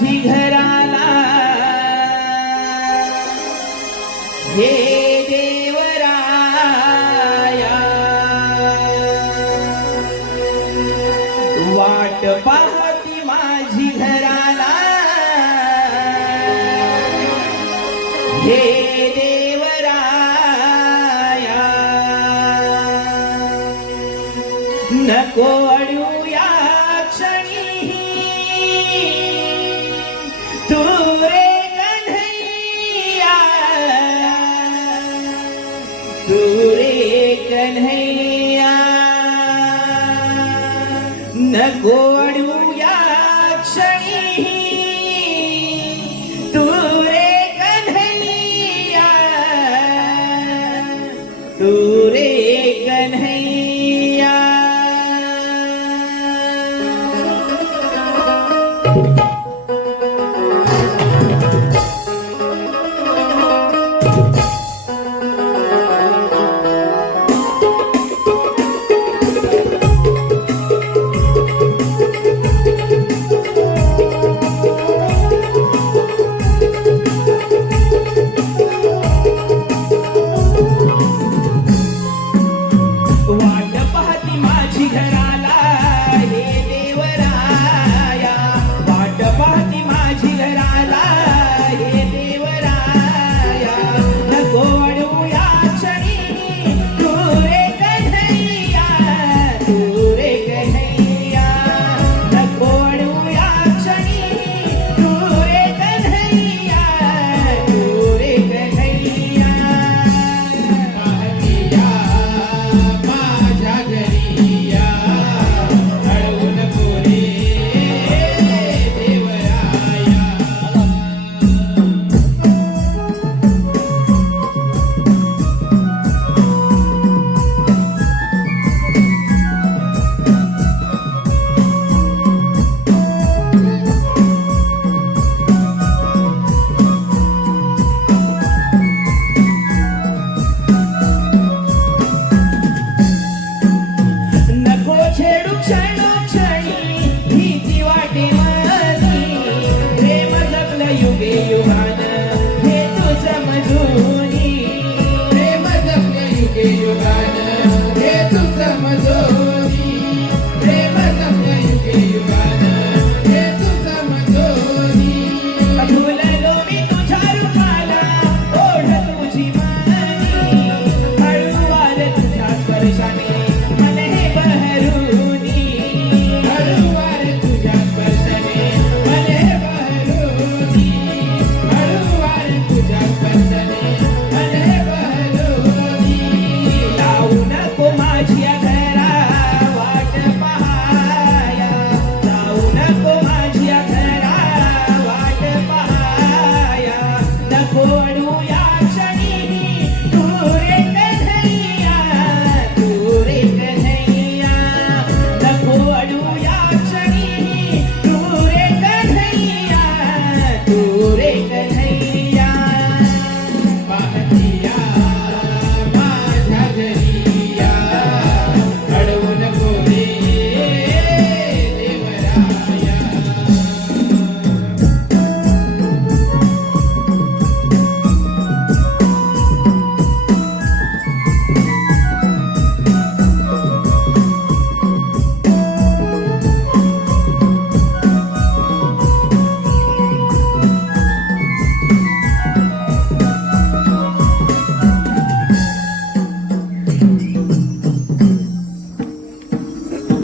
शिखराला हे देवराया. वाट पाहती माझी घराला. हे देवराया. नको सूरे कन्हैया। नको अडूया क्षणी। तू रे कन्हैया। तू रे कन्हैया।